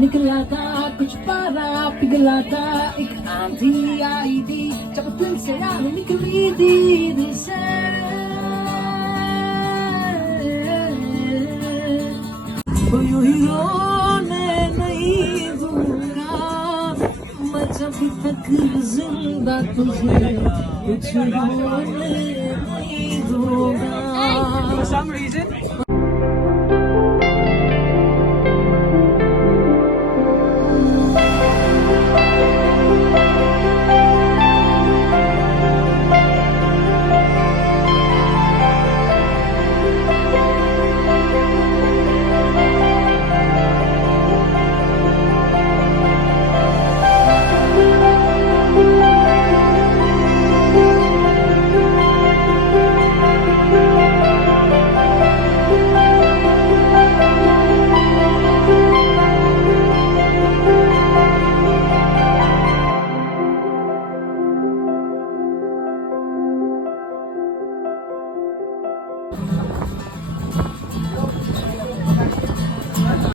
निकला था कुछ पारा पिघला था, एक आंधी आई थी जब दिल से आग निकली थी दिल से। यूं ही रोने नहीं दूंगा मैं जब तक जिंदा तुझे कुछ होने